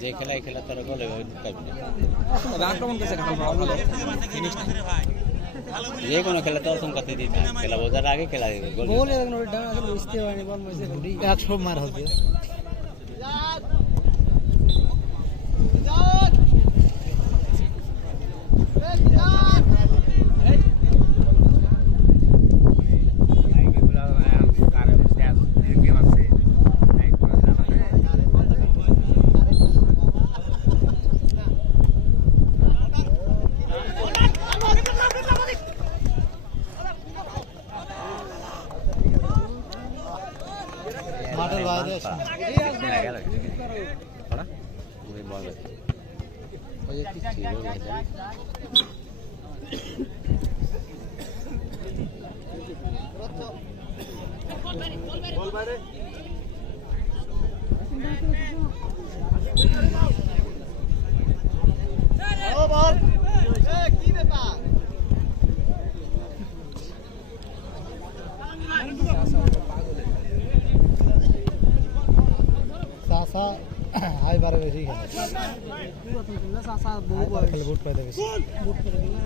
যে খেলায় খেলা তার গোলে ঢুকাবি না তবে আক্রমণ করছে ফিনিশ যে কোনো খেলা তো অসম কথা দিতে খেলা বোঝার আগে খেলা গোল গোল এর নোট ডান আসলে বুঝতে পারিনি বল মারছে 100 মার হবে মাঠের বাইরে আছে গেল ওরা ওই বল ওই কি ছিল বল বাইরে ও বল কি ব্যাপার সাসা হাই বারে বেশি খেলে সাসা বহু খেলে বুট পাইতে বেশি বুট করে দিলা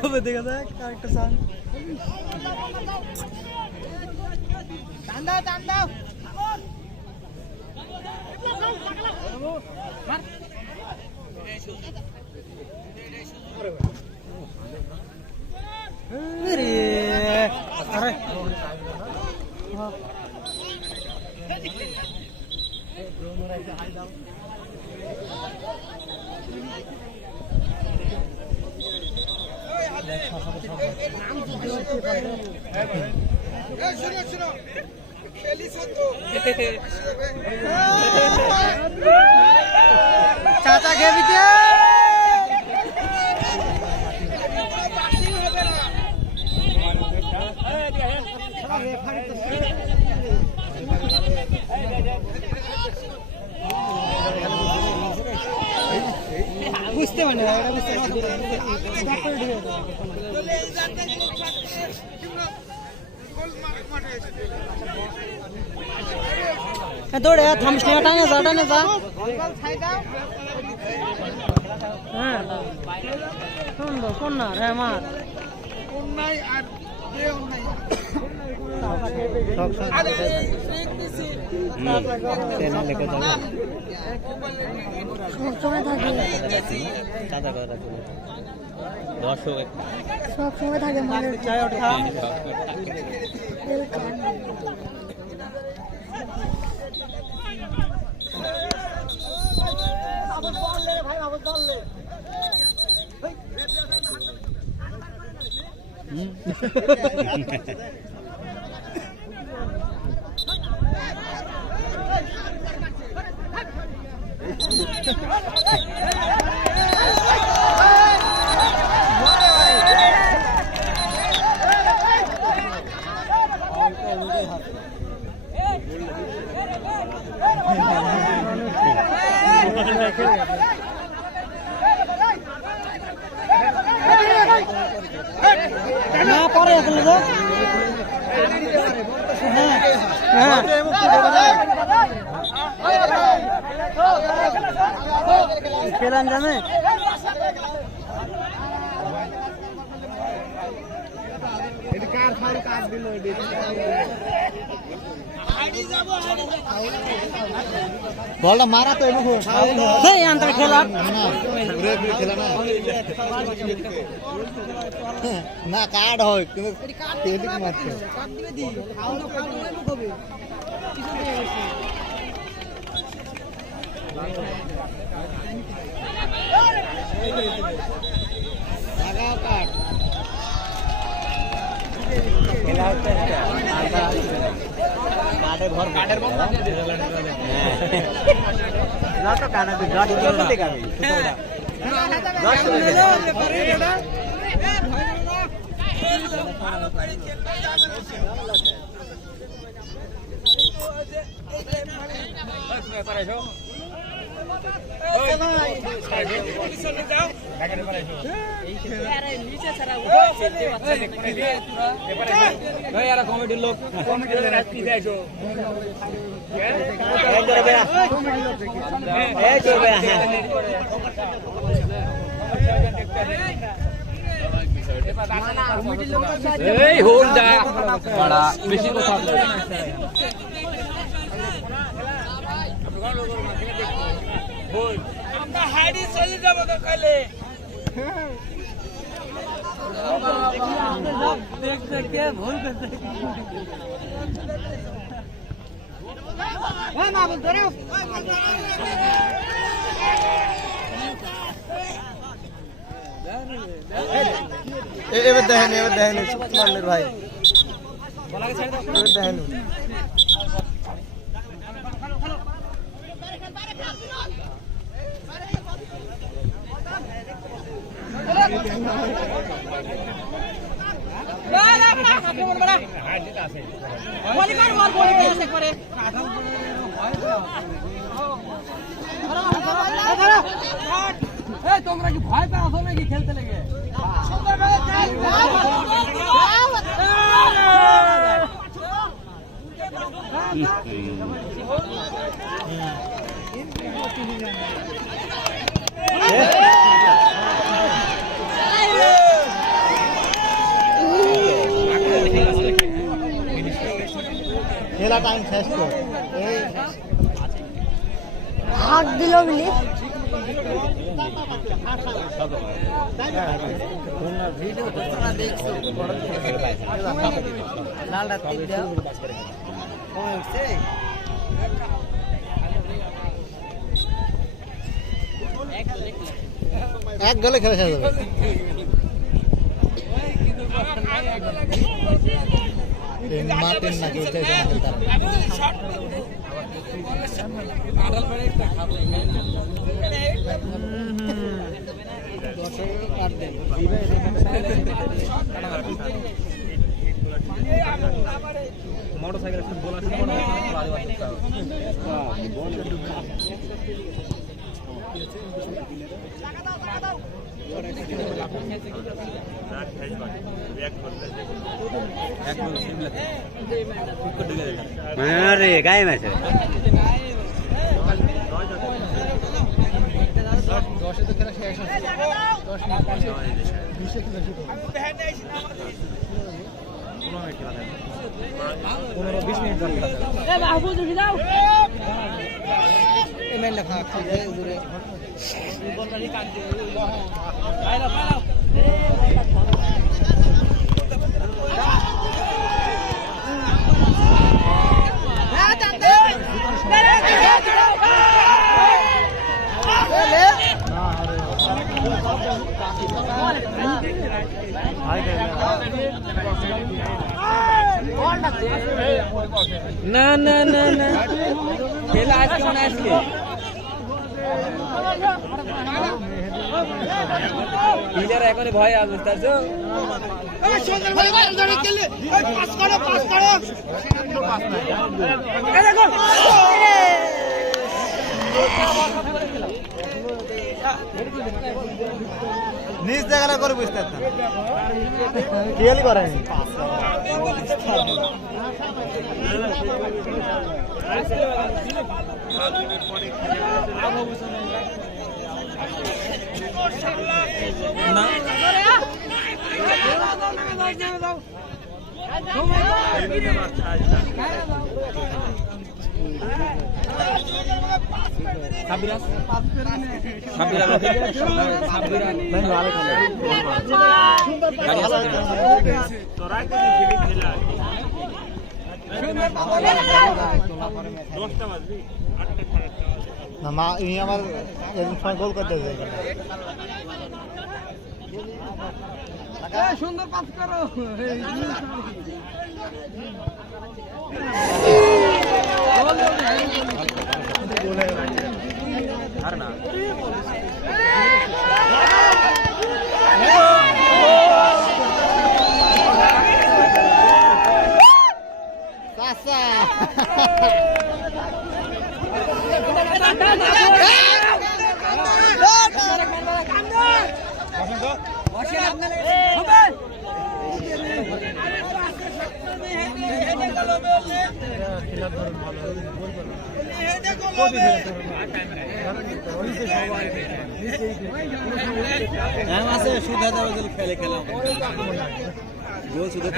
হবে দেখা যাক আরেকটা সান টান দাও আরে আরে চাচা খেয়ে বুঝতে পারি না দৌড়ে থামস না টানে যা হ্যাঁ কোন না রে আমার সব সময় থাকে মনের চায় ওঠা না পরে আসলে তো হ্যাঁ খেলাম জানে বলটা মারা তো এমন সেই আন্তর খেলা খেলা না কার্ড হয় কিন্তু এদিক মারছে কমিটির লোক এই হোল যা বড়া বেশি কথা আমরা হাইডি চলে যাব তো কালে দেখ দেখ কে ভুল করতে ওই মা বল ধরো এবার দেখেন সুকুমারের ভাই বলাকে ছেড়ে দাও এবার দেখেন তোমরা কি ভয় পাও নাকি খেলতে লেগে খেলা টাইম শেষ তো হাত দিল বলি ভিডিও তোমরা দেখছো লালটা তিন দাও উঠছে এক গোলে খেলা শেষ হবে মার্টিন নাকি মোটরসাইকেল বলা আরে গায়ে মাছে দশে তো খেলা শেষ হচ্ছে 10 মিনিট 20 খেলা শুরু 15-20 মিনিট ধরে খেলা এ বাবু তুমি দাও এমএল লেখা আছে যে দূরে বলটাই কাট দে পাইলো পাইলো না না না না খেলা আজকে মনে আজকে প্লেয়ার এখনই ভয় আছে বুঝতেছো নিজ জায়গা করে বুঝতে পারতাম খেয়ালই করেনি না মা ইনি আমার এরকম সময় গোল করতে যায় সুন্দর পাস করো আর না সুধা দেওয়া খেলে খেলা গোল শুধু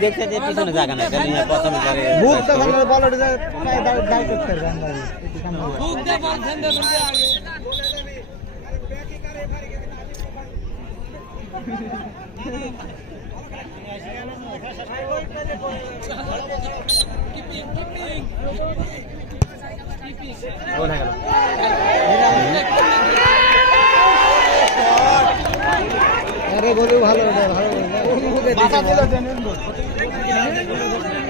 দেখতে পিছনে জায়গা নাই প্রথমে গোলেও ভালো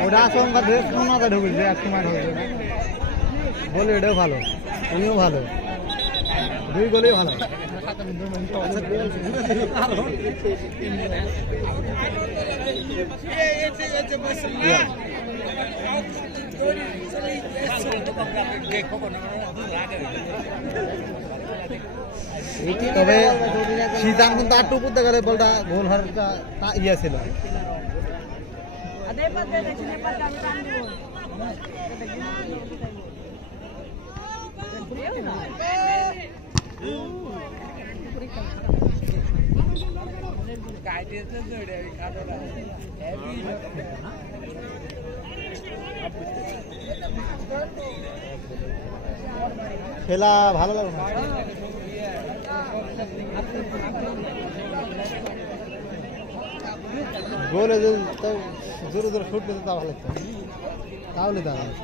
ওটা আশঙ্কা সোনাটা ঢুকেছে এক সময় ঢুকেছে বলে এটাও ভালো উনিও ভালো দুই গোলেই ভালো তবে শীতান কিন্তু আটটু করতে গেলে বলটা গোল হওয়ার ইয়ে ছিল খেলা ভালো লাগলো না গোলে জোরে জোরে শুট পেতে তা ভালো লাগতো তাহলে দাঁড়ানো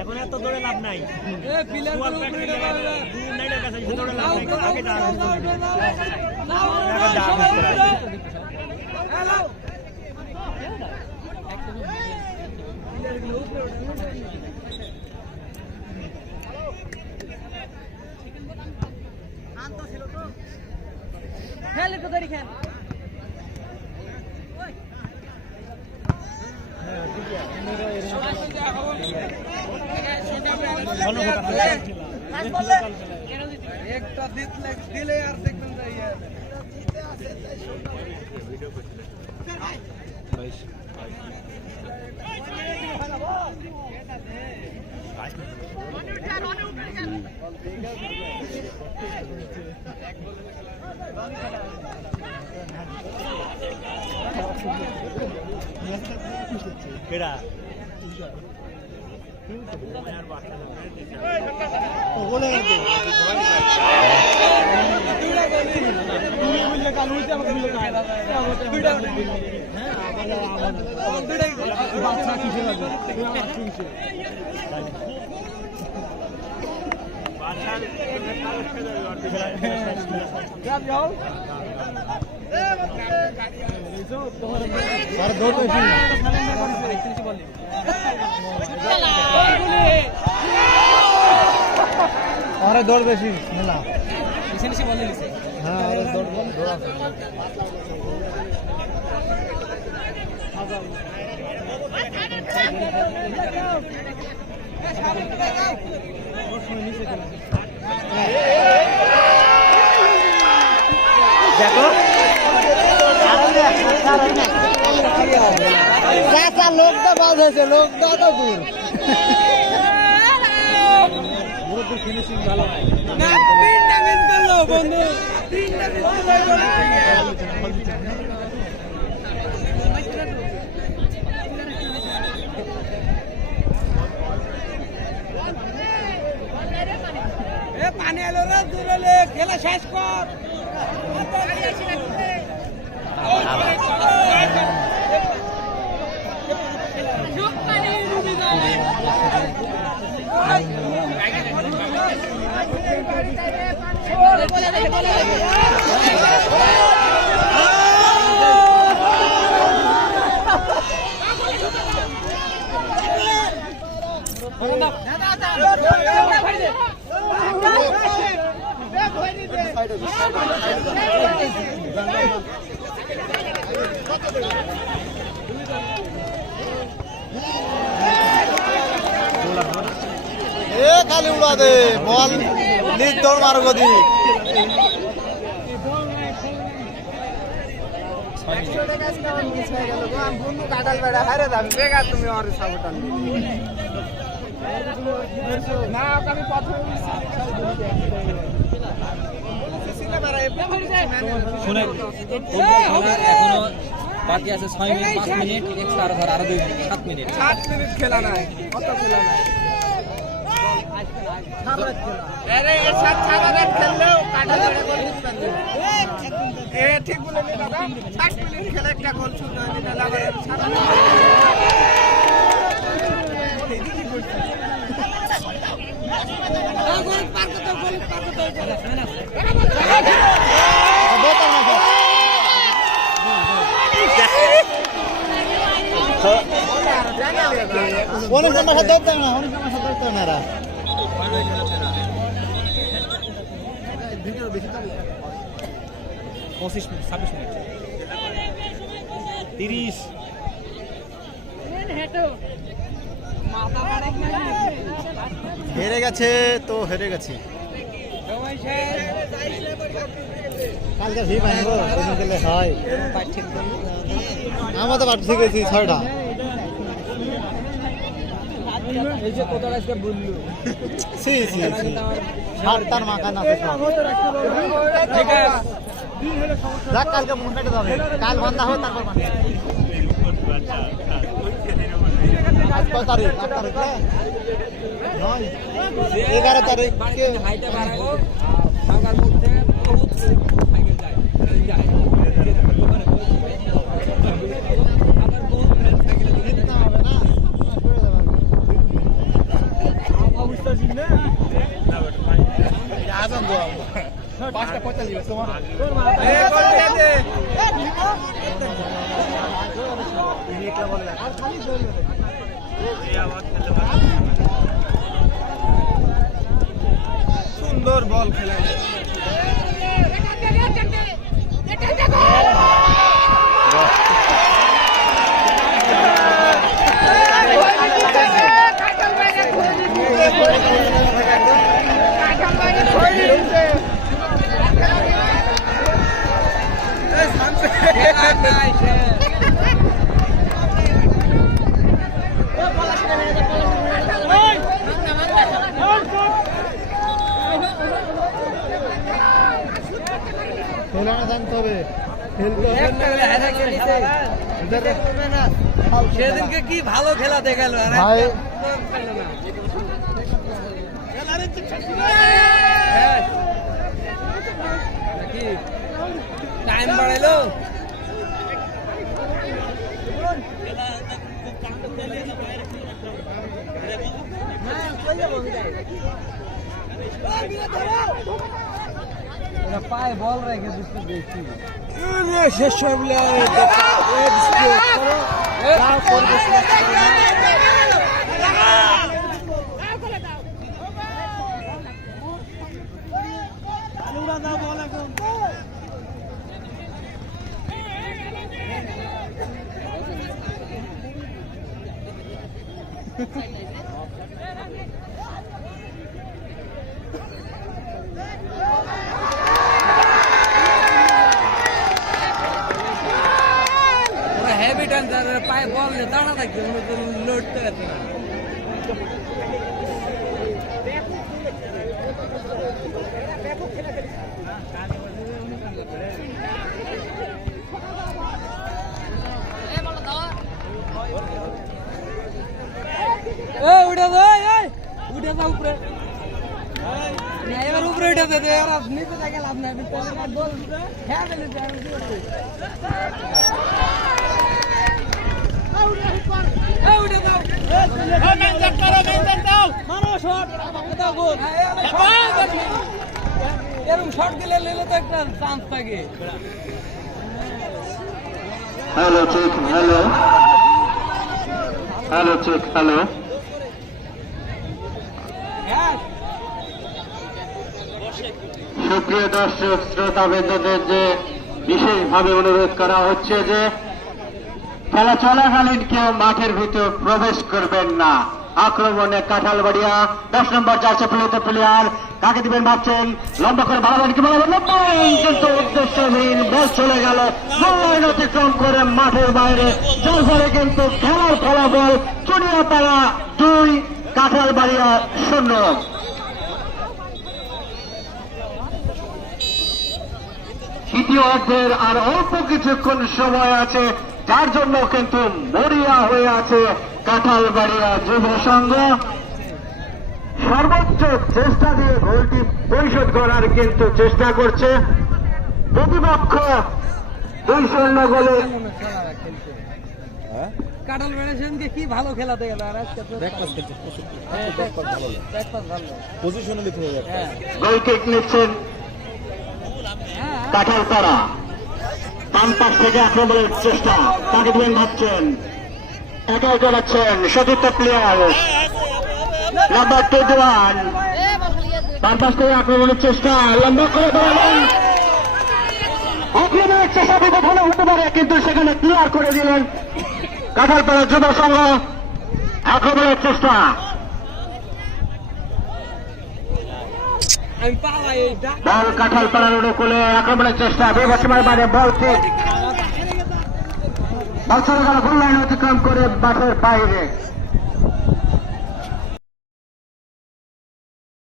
এখন এত দৌড়ে লাভ নাই খেল একটু ধরি খেল একটা দিলে আর দেখবেন কেডা और दौड़ बेसी मिला হ্যাঁ আরে দৌড় দৌড় আছে চাচা লোকটা বাজ হয়েছে লোকটা তো দূর ফিনিশিং ভালো না তিনটা মিস করলো বন্ধু তিনটা মিস এ পানি এলো রে দূরে খেলা শেষ কর এ খালি উড়া দে বল নিজ দৌড় মারো গদি শুনেন এখনো বাকি আছে 6 মিনিট 5 মিনিট এক্সট্রা আরো 2 মিনিট 7 মিনিট 7 মিনিট খেলা নাই কত খেলা নাই আরে এর সাথে ছাড়া খেললেও কাটা ধরে গোল দিতে এ ঠিক বলে নি দাদা 7 মিনিট খেলে একটা গোল ছুট হয়ে গেল আবার ছাড়া অনেক সময় সাথে দৌড়তে না অনেক সময় সাথে দৌড়তে না এরা পঁচিশ মিনিট 26 মিনিট 30 হেরে গেছে তো হেরে গেছে কালকে ভি পাইবো গেলে হয় আমরা তো পাঠ ঠিক হয়েছি 6টা এই যে কত আজকে বললু সি সি সাতটার মাথা না ঠিক আছে যাক কালকে মন কেটে যাবে কাল বন্ধ হবে তারপর মানে আজ কত তারিখ 8 তারিখ না 11 তারিখ হাইটা বাড়াবো টাকার মধ্যে বহুত সাইকেল যায় যায় আবার বহুত সাইকেল দিতে হবে না অবস্থা ছিল না আজান দো 5:45 তোমার এ গোল দিয়ে দে ইনিকলা বল আর খালি গোল এই আওয়াজ খেলে সুন্দর বল খেলা খেলানো জানতে হবে সেদিনকে কি ভালো খেলা দেখাল ভাই টাইম বাড়াইলো পায়ে বল রেখে দিচ্ছি দেখছি শেষ হয়ে বলে দাও বল এখন হেভি ডান্সার পায়ে বল দাঁড়া থাকবে লড়তে পারবে না উঠে দাও উপরে এবার উপরে উঠে দে এবার নিচে থাকে লাভ নাই বল হ্যাঁ বলে এরকম শট দিলে নিলে তো একটা চান্স থাকে hello check hello hello check hello সুপ্রিয় দর্শক শ্রোতাবৃন্দদের যে বিশেষভাবে অনুরোধ করা হচ্ছে যে খেলা চলাকালীন কেউ মাঠের ভিতর প্রবেশ করবেন না। আক্রমণে কাঁঠালবাড়িয়া 10 নম্বর জার্সি প্লেয়ার কাকে দিবেন ভাবছেন, লম্বা করে বাড়াবেন কি বলবেন, কিন্তু উদ্দেশ্যহীন বল চলে গেল গোল অতিক্রম করে মাঠের বাইরে, যার ফলে কিন্তু খেলার ফলাফল চুনিয়াপাড়া 2 কাঁঠালবাড়িয়া 0। দ্বিতীয় অর্ধের আর অল্প কিছুক্ষণ সময় আছে, যার জন্য কিন্তু মরিয়া হয়ে আছে কাঁঠালবাড়িয়া যুব সংঘ। সর্বোচ্চ চেষ্টা দিয়ে গোলটি পরিশোধ করার কিন্তু চেষ্টা করছে প্রতিপক্ষ 2-0 গোলে। কাটাল বেড়েছেনকে কি ভালো খেলাতে গেল আর আজকে গোল কিক নিচ্ছেন কাঁঠালপাড়া, বাম পাশ থেকে আক্রমণের চেষ্টা, তাকে দিবেন ভাবছেন, একা একা যাচ্ছেন সতীর্থ প্লেয়ার নাম্বার 21, বাম পাশ থেকে আক্রমণের চেষ্টা, লম্বা করে দাঁড়ালেন, আক্রমণের চেষ্টা বিপদ হতে পারে কিন্তু সেখানে ক্লিয়ার করে দিলেন কাঁঠালপাড়া যুব সংঘ। আক্রমণের চেষ্টা, বল কাঁঠালপাড়ার অনুকূলে, আক্রমণের চেষ্টা, বিপক্ষের বাইরে বল ঠিক, বল চলে গেল গোল লাইন অতিক্রম করে মাঠের বাইরে।